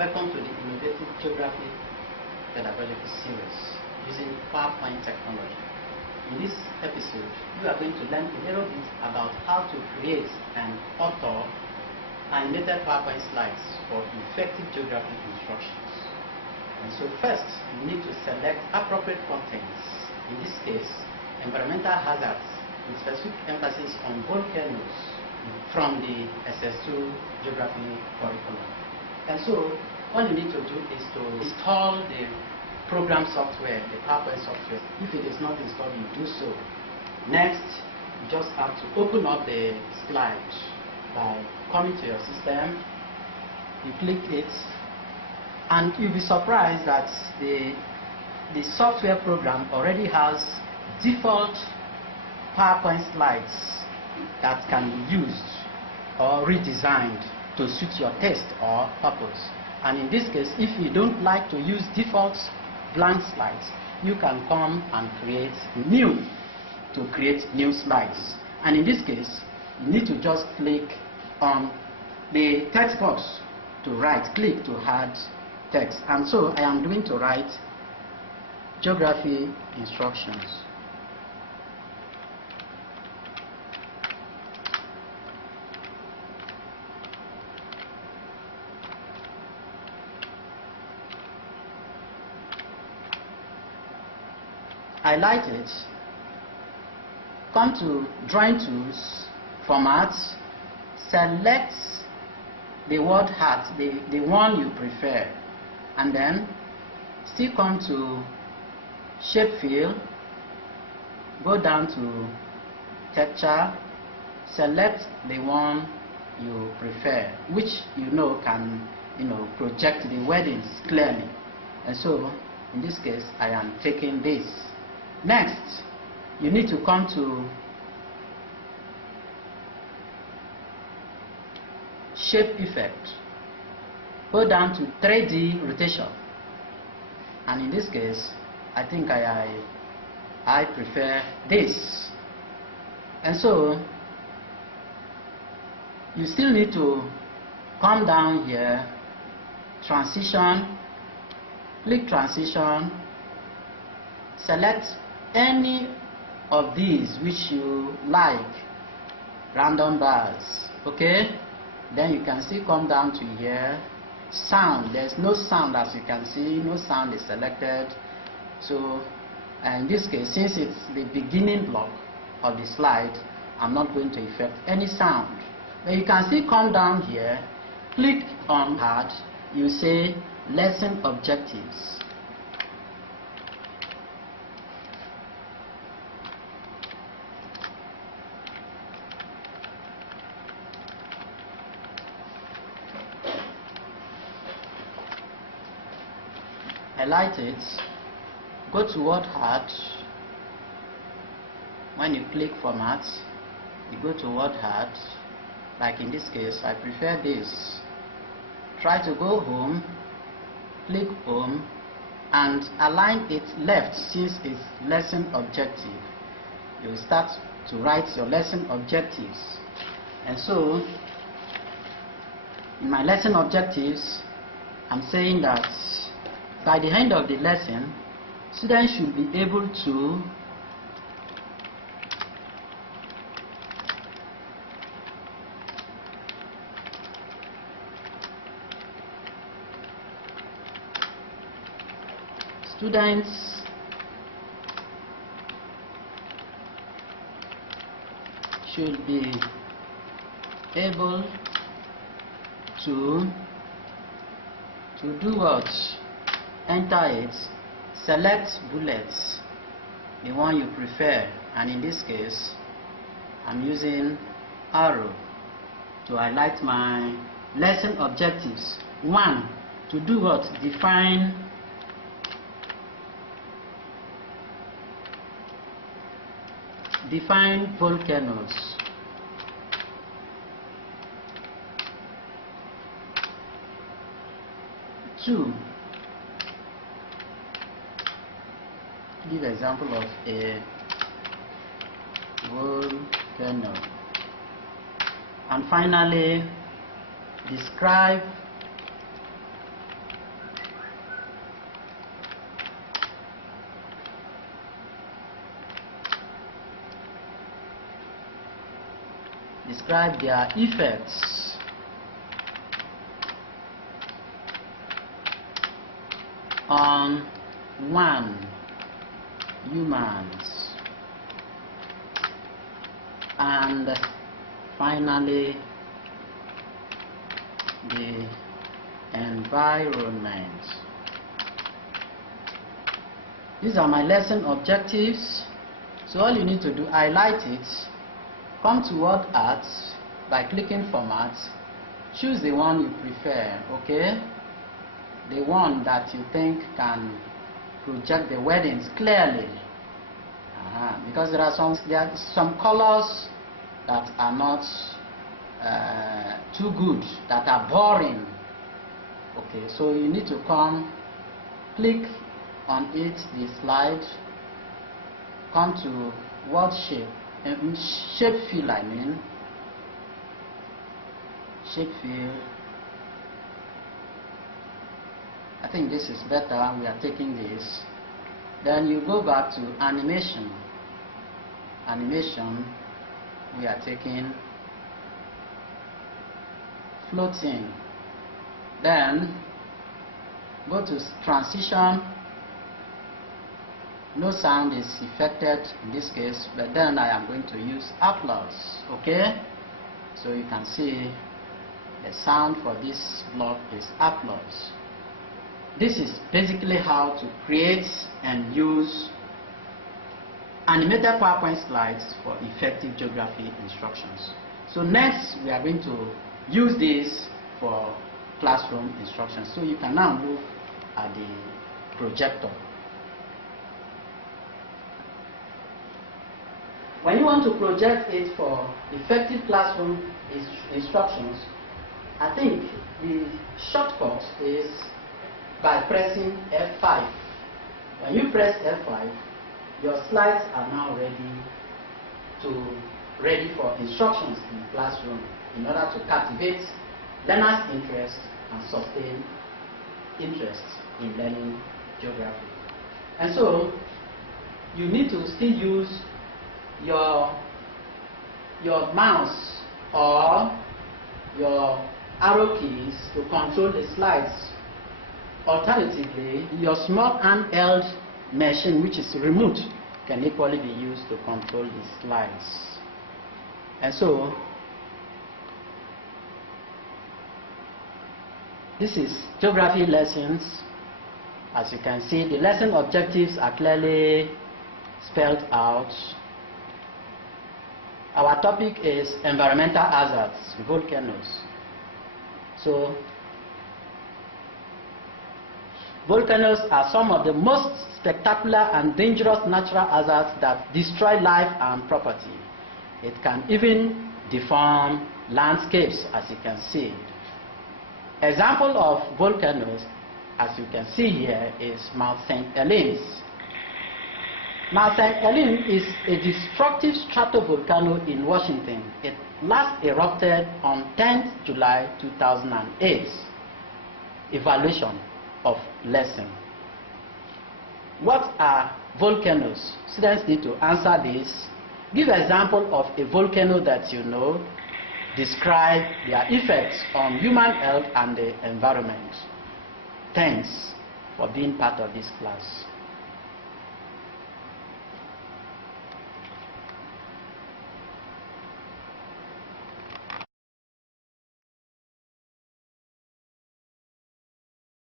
Welcome to the Innovative Geography Pedagogical Series using PowerPoint technology. In this episode, you are going to learn a little bit about how to create and author animated PowerPoint slides for effective geography instructions. And so first, you need to select appropriate contents, in this case, environmental hazards, with specific emphasis on volcanoes from the SS2 geography curriculum. And so, all you need to do is to install the program software, the PowerPoint software. If it is not installed, you do so. Next, you just have to open up the slide by coming to your system. You click it, and you'll be surprised that the software program already has default PowerPoint slides that can be used or redesigned to suit your taste or purpose. And in this case, if you don't like to use default blank slides, you can come and create new slides. And in this case, you need to just click on the text box to right click to add text. And so I am going to write geography instructions. Highlight it, come to Drawing Tools, Format, select the word hat, the one you prefer, and then still come to Shape Fill, go down to Texture, select the one you prefer, which can project the wordings clearly. And so in this case, I am taking this. Next, you need to come to Shape Effect, go down to 3D Rotation, and in this case, I think I prefer this. And so you still need to come down here, Transition, click Transition, select any of these which you like, random bars, okay? Then you can see come down to here, sound. There's no sound, as you can see, no sound is selected. So in this case, since it's the beginning block of the slide, I'm not going to effect any sound. But you can see come down here, click on Add, you say Lesson Objectives. Highlight it, go to Word Art. When you click Format, you go to Word Art. Like in this case, I prefer this. Try to go Home, click Home, and align it left since it's lesson objective. You start to write your lesson objectives. And so, in my lesson objectives, I'm saying that by the end of the lesson, students should be able to do what? Enter it, select bullets, the one you prefer, and in this case, I'm using arrow to highlight my lesson objectives. 1, to do what? Define volcanoes. 2, give example of a volcano. And finally, describe describe their effects on humans, and finally the environment. These are my lesson objectives. So all you need to do, highlight it, come to Word Art by clicking Format, choose the one you prefer, okay? The one that you think can project the weddings clearly. Because there are some colors that are not too good, that are boring. Okay, so you need to come, click on it, the slide, come to word shape, shape fill, shape fill. I think this is better. We are taking this. Then you go back to animation. Animation, we are taking floating. Then go to transition. No sound is affected in this case, but then I am going to use applause. Okay, so you can see the sound for this block is applause. This is basically how to create and use animated PowerPoint slides for effective geography instructions. So next we are going to use this for classroom instructions. So you can now look at the projector. When you want to project it for effective classroom instructions, I think the shortcut is by pressing F5. When you press F5, your slides are now ready for instructions in the classroom in order to captivate learners' interest and sustain interest in learning geography. And so you need to still use your mouse or your arrow keys to control the slides. Alternatively, your small handheld machine, which is remote, can equally be used to control the slides. And so this is geography lessons. As you can see, the lesson objectives are clearly spelled out. Our topic is environmental hazards, volcanoes. So volcanoes are some of the most spectacular and dangerous natural hazards that destroy life and property. It can even deform landscapes, as you can see. Example of volcanoes, as you can see here, is Mount St. Helens. Mount St. Helens is a destructive stratovolcano in Washington. It last erupted on 10th July 2008. Evaluation of lesson. What are volcanoes? Students need to answer this. Give example of a volcano that you know. Describe their effects on human health and the environment. Thanks for being part of this class.